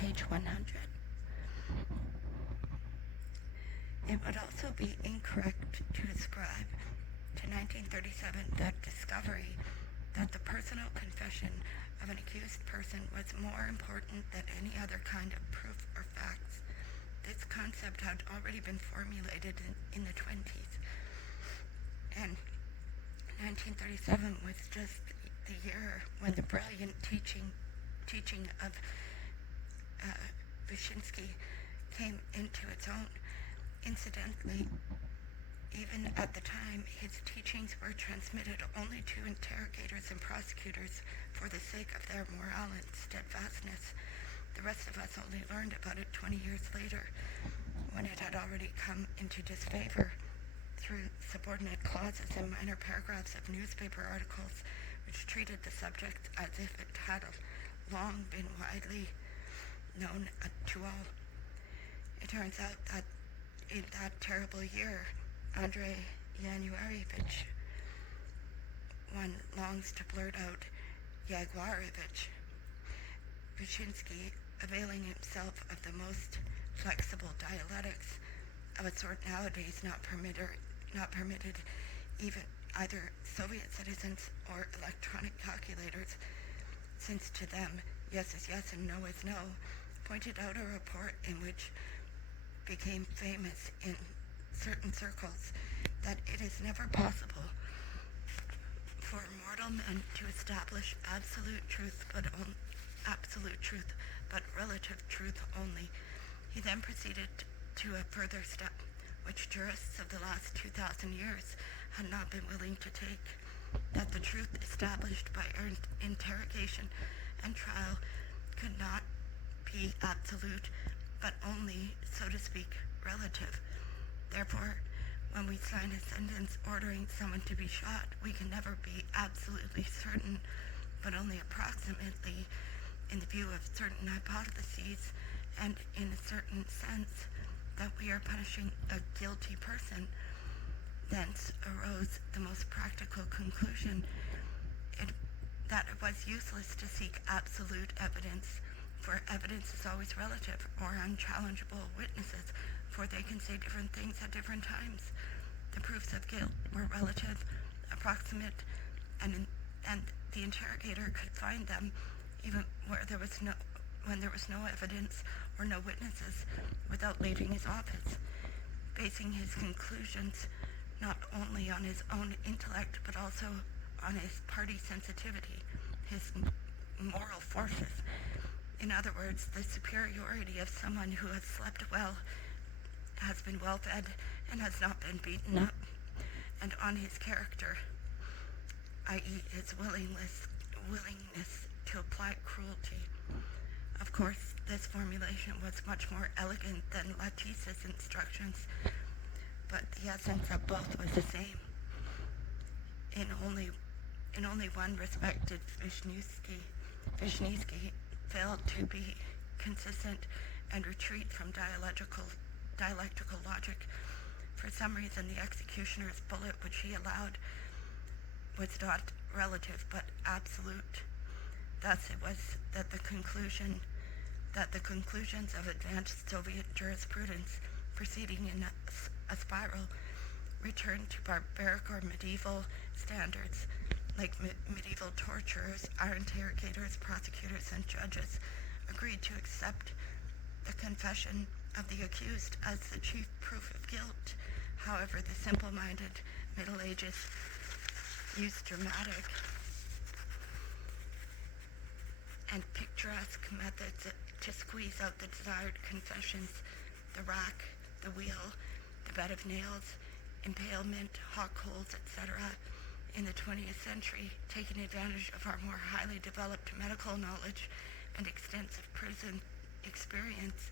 page 100. It would also be incorrect to ascribe to 1937 the discovery that the personal confession of an accused person was more important than any other kind of proof or facts. This concept had already been formulated in the 20s, and 1937 was just the year when the brilliant teaching of Wyszynski came into its own. Incidentally, even at the time, his teachings were transmitted only to interrogators and prosecutors for the sake of their morale and steadfastness. The rest of us only learned about it 20 years later, when it had already come into disfavor through subordinate clauses and minor paragraphs of newspaper articles which treated the subject as if it had long been widely known to all. It turns out that in that terrible year, Andrei Yanuarevich, one longs to blurt out Yaguarevich, Wyszynski, availing himself of the most flexible dialectics of a sort nowadays not permitted even either Soviet citizens or electronic calculators, since to them yes is yes and no is no, pointed out a report in which became famous in certain circles that it is never possible for mortal men to establish absolute truth, but relative truth only. He then proceeded to a further step, which jurists of the last 2,000 years had not been willing to take, that the truth established by interrogation and trial could not be absolute, but only, so to speak, relative. Therefore, when we sign a sentence ordering someone to be shot, we can never be absolutely certain, but only approximately, in the view of certain hypotheses and in a certain sense, that we are punishing a guilty person. Thence arose the most practical conclusion that it was useless to seek absolute evidence, for evidence is always relative or unchallengeable witnesses, for they can say different things at different times. The proofs of guilt were relative, approximate, and the interrogator could find them even when there was no evidence or no witnesses, without leaving his office, basing his conclusions not only on his own intellect but also on his party sensitivity, his moral forces. In other words, the superiority of someone who has slept well, has been well fed, and has not been beaten up, and on his character, i.e. his willingness to apply cruelty. Of course, this formulation was much more elegant than Latisse's instructions, but the essence of both was the same. In only one respect did Wyszynski failed to be consistent and retreat from dialectical logic. For some reason, the executioner's bullet, which he allowed, was not relative but absolute. Thus it was that the conclusions of advanced Soviet jurisprudence, proceeding in a spiral, returned to barbaric or medieval standards, like medieval torturers, our interrogators, prosecutors, and judges agreed to accept the confession of the accused as the chief proof of guilt. However, the simple-minded Middle Ages used dramatic and picturesque methods to squeeze out the desired confessions: the rack, the wheel, the bed of nails, impalement, hawk holes, etc. In the 20th century, taking advantage of our more highly developed medical knowledge and extensive prison experience,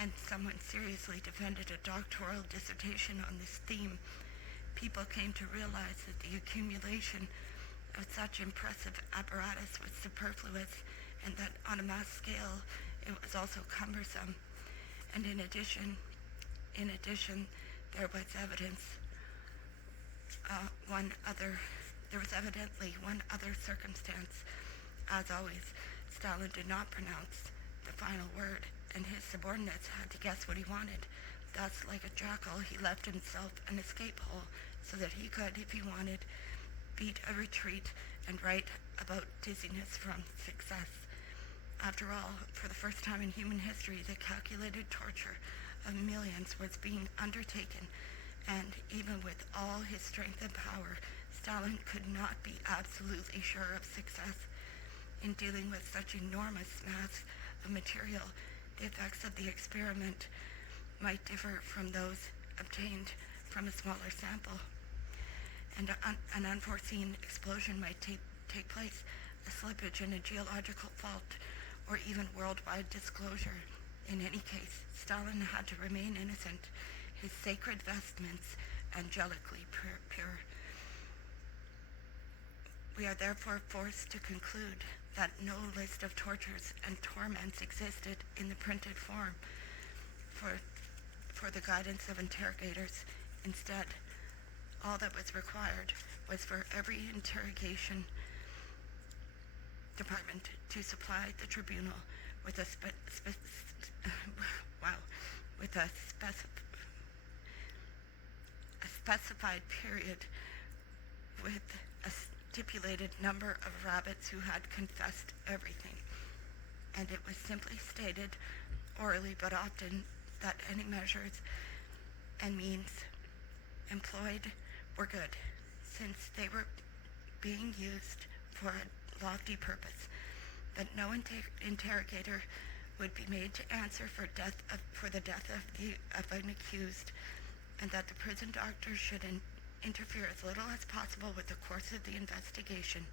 and someone seriously defended a doctoral dissertation on this theme, people came to realize that the accumulation of such impressive apparatus was superfluous, and that on a mass scale it was also cumbersome. And in addition, there was evidently one other circumstance. As always, Stalin did not pronounce the final word, and his subordinates had to guess what he wanted. Thus, like a jackal, he left himself an escape hole so that he could, if he wanted, beat a retreat and write about dizziness from success. After all, for the first time in human history, the calculated torture of millions was being undertaken, and even with all his strength and power, Stalin could not be absolutely sure of success. In dealing with such enormous mass of material, the effects of the experiment might differ from those obtained from a smaller sample, and an unforeseen explosion might take place, a slippage in a geological fault, or even worldwide disclosure. In any case, Stalin had to remain innocent, his sacred vestments angelically pure. We are therefore forced to conclude that no list of tortures and torments existed in the printed form for the guidance of interrogators. Instead, all that was required was for every interrogation department to supply the tribunal with a specified period with a stipulated number of rabbits who had confessed everything, and it was simply stated, orally but often, that any measures and means employed were good, since they were being used for a lofty purpose, that no interrogator would be made to answer for the death of an accused, and that the prison doctor should interfere as little as possible with the course of the investigation.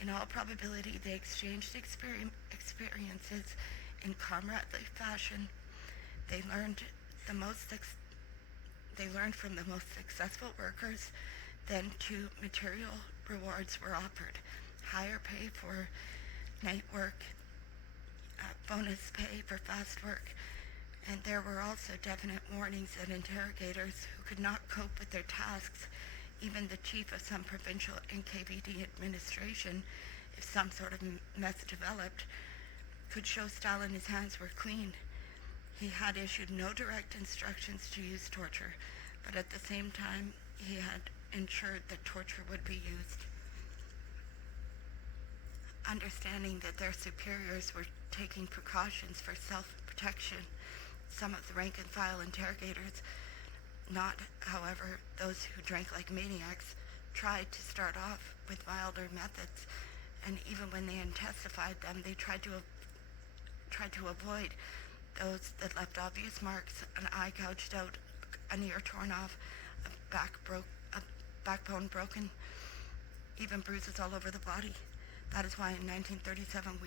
In all probability, they exchanged experiences in comradely fashion. They learned from the most successful workers. Then, too, material rewards were offered: higher pay for night work, bonus pay for fast work, and there were also definite warnings that interrogators who could not cope with their tasks, even the chief of some provincial NKVD administration, if some sort of mess developed, could show Stalin his hands were clean. He had issued no direct instructions to use torture, but at the same time he had ensured that torture would be used. Understanding that their superiors were taking precautions for self-protection, some of the rank-and-file interrogators, not, however, those who drank like maniacs, tried to start off with milder methods, and even when they intensified them, they tried to avoid those that left obvious marks: an eye gouged out, an ear torn off, a backbone broken, even bruises all over the body. That is why in 1937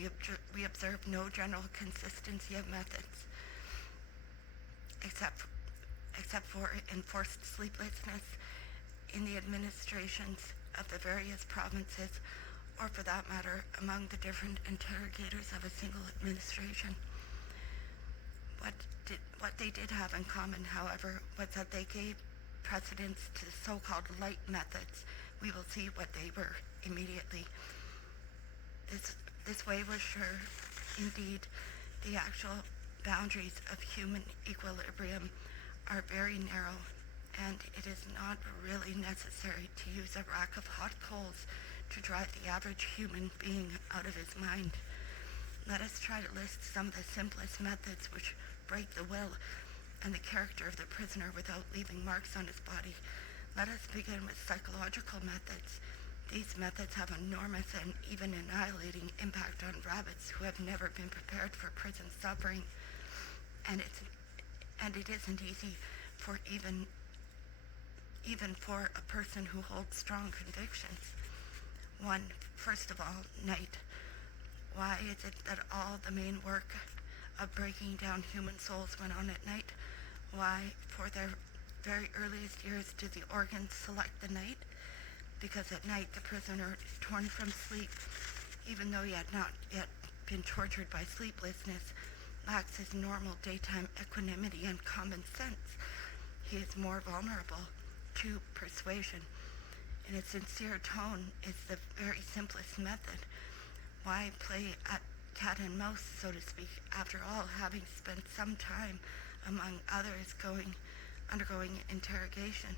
we observed no general consistency of methods, except for enforced sleeplessness in the administrations of the various provinces, or for that matter, among the different interrogators of a single administration. What they did have in common, however, was that they gave precedence to the so-called light methods. We will see what they were immediately. This way was sure, indeed, the actual boundaries of human equilibrium are very narrow, and it is not really necessary to use a rack of hot coals to drive the average human being out of his mind. Let us try to list some of the simplest methods which break the will and the character of the prisoner without leaving marks on his body. Let us begin with psychological methods. These methods have enormous and even annihilating impact on rabbits who have never been prepared for prison suffering, and it isn't easy for even for a person who holds strong convictions. One, first of all, night. Why is it that all the main work of breaking down human souls went on at night? Why, for their very earliest years, did the organs select the night? Because at night the prisoner is torn from sleep, even though he had not yet been tortured by sleeplessness, lacks his normal daytime equanimity and common sense. He is more vulnerable to persuasion. In a sincere tone is the very simplest method. Why play at cat and mouse, so to speak. After all, having spent some time, among others, undergoing interrogation,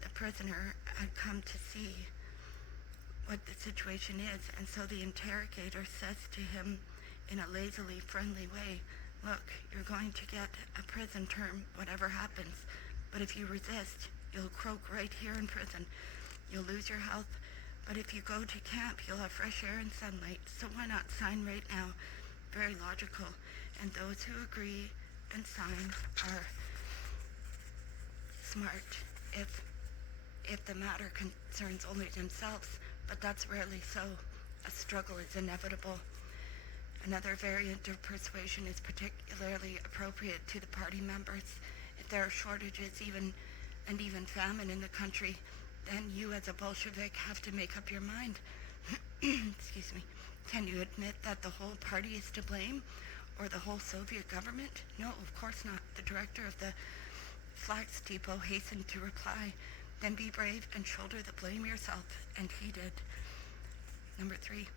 the prisoner had come to see what the situation is, and so the interrogator says to him in a lazily friendly way, "Look, you're going to get a prison term, whatever happens, but if you resist, you'll croak right here in prison. You'll lose your health, but if you go to camp, you'll have fresh air and sunlight, so why not sign right now?" Very logical, and those who agree and sign are smart if the matter concerns only themselves, but that's rarely so. A struggle is inevitable. Another variant of persuasion is particularly appropriate to the party members. If there are shortages and even famine in the country, then you as a Bolshevik have to make up your mind. Excuse me. Can you admit that the whole party is to blame? Or the whole Soviet government? No, of course not. The director of the flax depot hastened to reply, "Then be brave and shoulder the blame yourself," and he did. Number 3,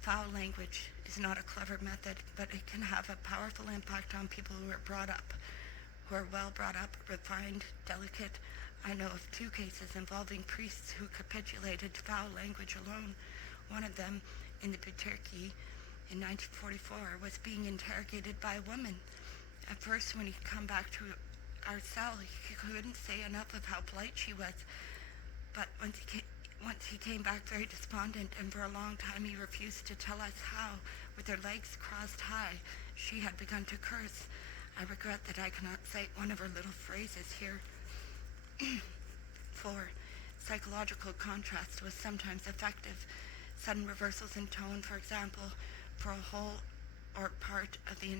foul language is not a clever method, but it can have a powerful impact on people who are well brought up, refined, delicate. I know of 2 cases involving priests who capitulated to foul language alone. One of them, in the Butirki in 1944, was being interrogated by a woman. At first, when he'd come back to our cell, he couldn't say enough of how polite she was, but once he came back very despondent, and for a long time he refused to tell us how, with her legs crossed high, she had begun to curse. I regret that I cannot cite one of her little phrases here. 4, psychological contrast was sometimes effective. Sudden reversals in tone, for example, for a whole or part of the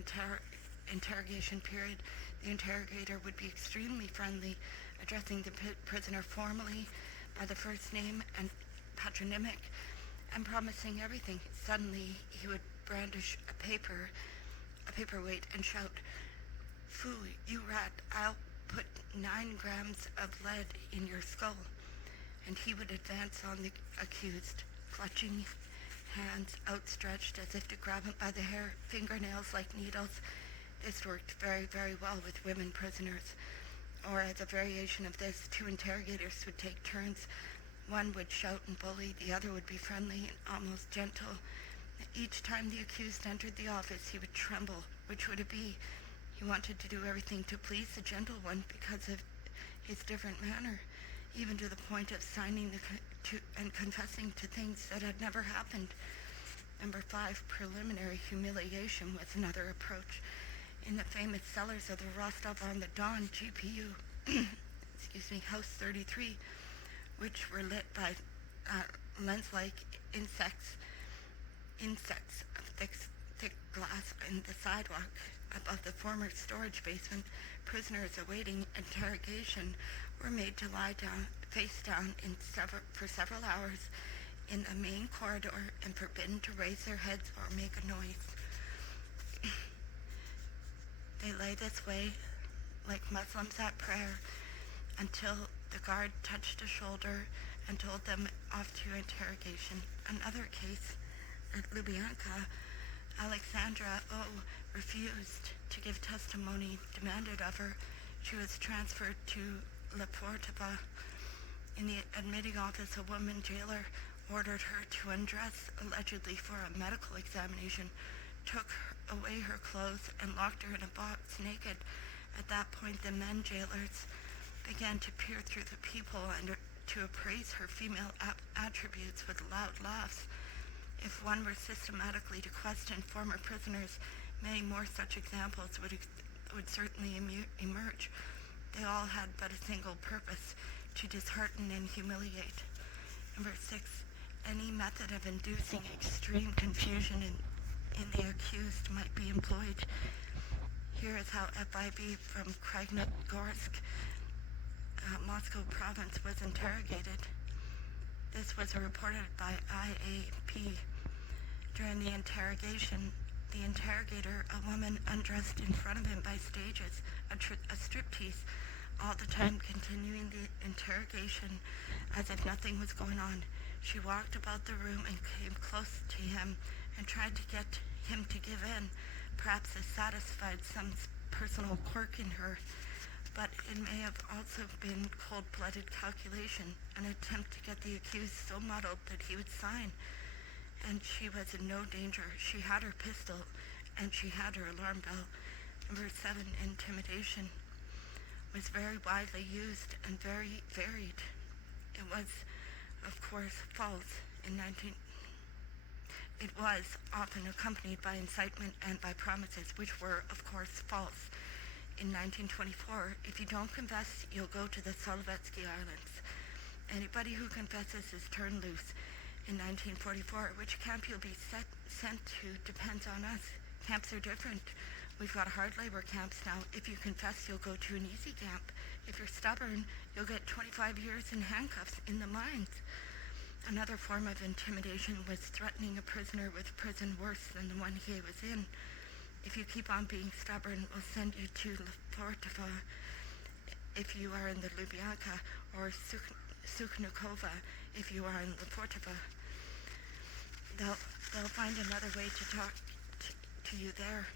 interrogation period, the interrogator would be extremely friendly, addressing the prisoner formally by the first name and patronymic, and promising everything. Suddenly, he would brandish a paperweight, and shout, "Foo, you rat, I'll put 9 grams of lead in your skull." And he would advance on the accused, clutching hands outstretched as if to grab him by the hair, fingernails like needles. This worked very, very well with women prisoners. Or as a variation of this, 2 interrogators would take turns. One would shout and bully, the other would be friendly and almost gentle. Each time the accused entered the office, he would tremble. Which would it be? He wanted to do everything to please the gentle one because of his different manner, even to the point of signing and confessing to things that had never happened. Number 5, preliminary humiliation was another approach. In the famous cellars of the Rostov-on-the-Don GPU, House 33, which were lit by lens-like insects of thick glass in the sidewalk above the former storage basement, prisoners awaiting interrogation were made to lie down, face down, for several hours in the main corridor and forbidden to raise their heads or make a noise. They lay this way, like Muslims at prayer, until the guard touched a shoulder and told them off to interrogation. Another case at Lubyanka, Alexandra O. refused to give testimony demanded of her. She was transferred to Leportova. In the admitting office, a woman jailer ordered her to undress, allegedly for a medical examination, took away her clothes and locked her in a box naked. At that point, the men jailers began to peer through the peephole and to appraise her female attributes with loud laughs. If one were systematically to question former prisoners, many more such examples would certainly emerge. They all had but a single purpose, to dishearten and humiliate. Number 6, any method of inducing extreme confusion in the accused might be employed. Here is how FIB from Krasnogorsk, Moscow province, was interrogated. This was reported by IAP. During the interrogation, the interrogator, a woman, undressed in front of him by stages, a striptease, all the time continuing the interrogation as if nothing was going on. She walked about the room and came close to him and tried to get him to give in, perhaps has satisfied some personal quirk in her, but it may have also been cold-blooded calculation, an attempt to get the accused so muddled that he would sign. And she was in no danger. She had her pistol, and she had her alarm bell. Number 7, intimidation, was very widely used and very varied. It was, of course, false in 19... It was often accompanied by incitement and by promises, which were, of course, false. In 1924, if you don't confess, you'll go to the Solovetsky Islands. Anybody who confesses is turned loose. In 1944, which camp you'll be sent to depends on us. Camps are different. We've got hard labor camps now. If you confess, you'll go to an easy camp. If you're stubborn, you'll get 25 years in handcuffs in the mines. Another form of intimidation was threatening a prisoner with prison worse than the one he was in. If you keep on being stubborn, we'll send you to Lefortova if you are in the Lubyanka, or Sukhnukova if you are in Lefortova. They'll find another way to talk to you there.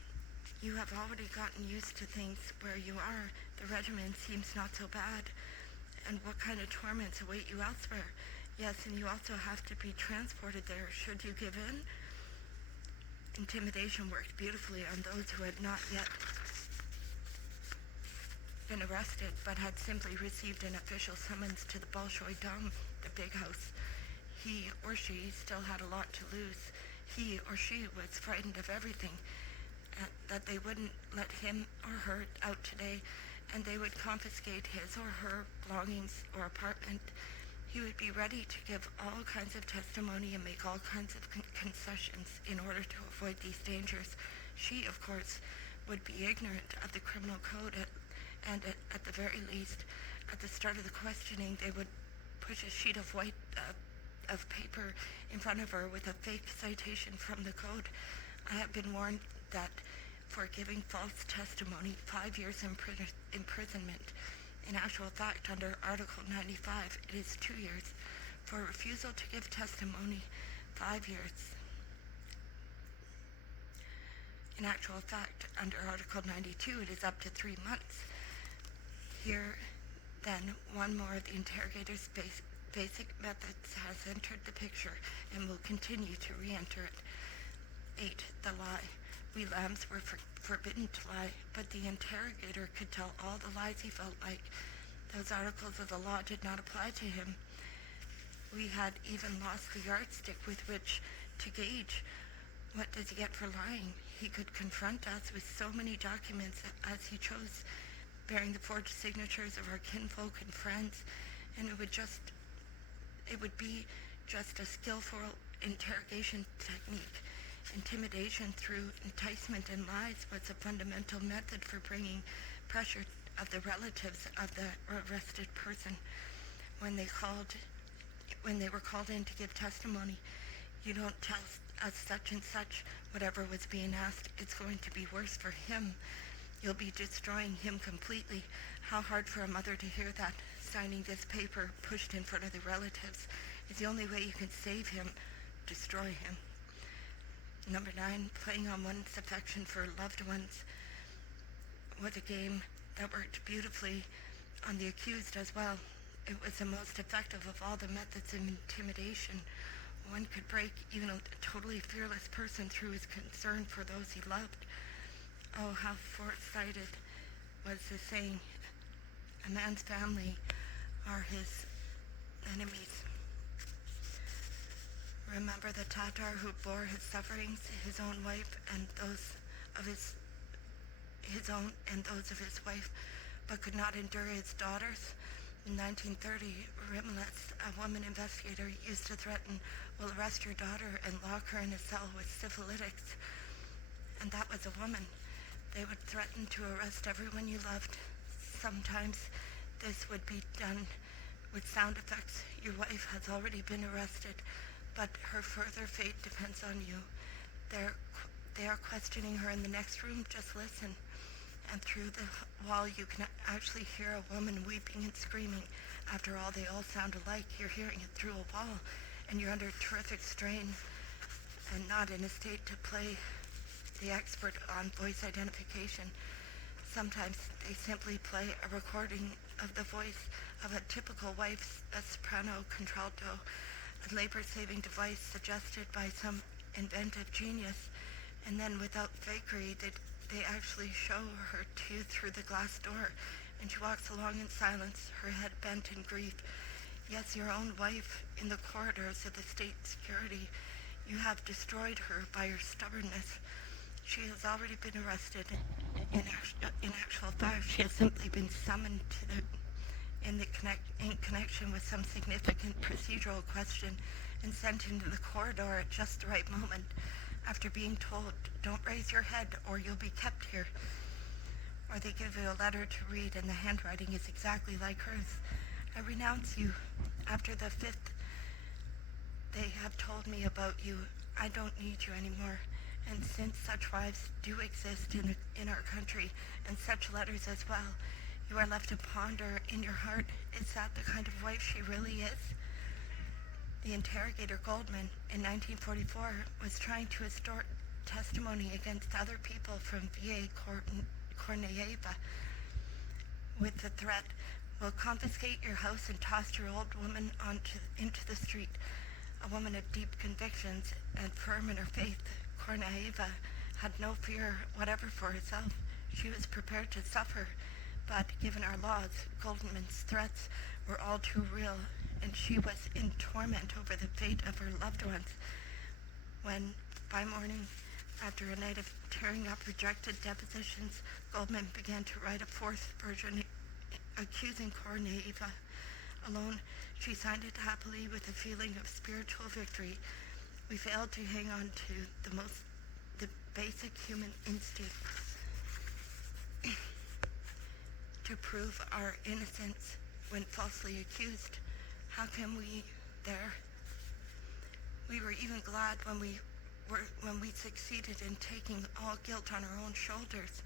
You have already gotten used to things where you are. The regimen seems not so bad. And what kind of torments await you elsewhere? Yes, and you also have to be transported there. Should you give in? Intimidation worked beautifully on those who had not yet been arrested, but had simply received an official summons to the Bolshoi Dom, the big house. He or she still had a lot to lose. He or she was frightened of everything, that they wouldn't let him or her out today, and they would confiscate his or her belongings or apartment. He would be ready to give all kinds of testimony and make all kinds of concessions in order to avoid these dangers. She, of course, would be ignorant of the criminal code, and at the very least, at the start of the questioning, they would push a sheet of white of paper in front of her with a fake citation from the code. I have been warned that for giving false testimony, 5 years imprisonment. In actual fact, under Article 95, it is 2 years. For refusal to give testimony, 5 years. In actual fact, under Article 92, it is up to 3 months. Here, then, one more of the interrogator's basic methods has entered the picture and will continue to re-enter it. 8. The lie. We lambs were forbidden to lie, but the interrogator could tell all the lies he felt like. Those articles of the law did not apply to him. We had even lost the yardstick with which to gauge what does he get for lying. He could confront us with so many documents as he chose, bearing the forged signatures of our kinfolk and friends, and it would be just a skillful interrogation technique. Intimidation through enticement and lies was a fundamental method for bringing pressure of the relatives of the arrested person. When they were called in to give testimony, you don't tell us such and such, whatever was being asked, it's going to be worse for him. You'll be destroying him completely. How hard for a mother to hear that. Signing this paper pushed in front of the relatives is the only way you can save him, destroy him. Number 9, playing on one's affection for loved ones was a game that worked beautifully on the accused as well. It was the most effective of all the methods of intimidation. One could break even a totally fearless person through his concern for those he loved. Oh, how foresighted was the saying, a man's family are his enemies. Remember the Tatar who bore his sufferings, his own wife and those of his own and those of his wife, but could not endure his daughters? In 1930, Rimlitz, a woman investigator, used to threaten, "We'll arrest your daughter and lock her in a cell with syphilitics." And that was a woman. They would threaten to arrest everyone you loved. Sometimes this would be done with sound effects. Your wife has already been arrested, but her further fate depends on you. They are questioning her in the next room. Just listen. And through the wall you can actually hear a woman weeping and screaming. After all, they all sound alike. You're hearing it through a wall, and you're under terrific strain and not in a state to play the expert on voice identification. Sometimes they simply play a recording of the voice of a typical wife's a soprano contralto, a labor-saving device suggested by some inventive genius, and then without fakery, they actually show her to you through the glass door, and she walks along in silence, her head bent in grief. Yes, your own wife in the corridors of the state security. You have destroyed her by your stubbornness. She has already been arrested. In actual fact, she has simply been summoned in connection with some significant procedural question and sent into the corridor at just the right moment, after being told, "Don't raise your head or you'll be kept here." Or they give you a letter to read and the handwriting is exactly like hers. "I renounce you. After the 5th, they have told me about you. I don't need you anymore." And since such wives do exist in our country, and such letters as well, you are left to ponder in your heart, is that the kind of wife she really is? The interrogator Goldman in 1944 was trying to extort testimony against other people from VA Korneyeva with the threat, "We'll confiscate your house and toss your old woman into the street." A woman of deep convictions and firm in her faith, Korneyeva had no fear whatever for herself. She was prepared to suffer, but given our laws, Goldman's threats were all too real, and she was in torment over the fate of her loved ones. When, by morning, after a night of tearing up rejected depositions, Goldman began to write a 4th version accusing Korneyeva alone, she signed it happily with a feeling of spiritual victory. We failed to hang on to the basic human instinct to prove our innocence when falsely accused. How can we there? We were even glad when we succeeded in taking all guilt on our own shoulders.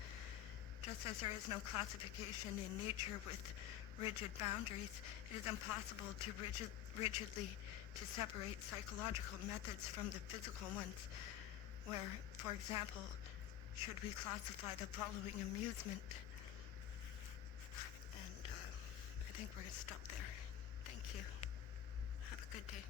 Just as there is no classification in nature with rigid boundaries, it is impossible to rigidly to separate psychological methods from the physical ones, where, for example, should we classify the following amusement? And I think we're going to stop there. Thank you. Have a good day.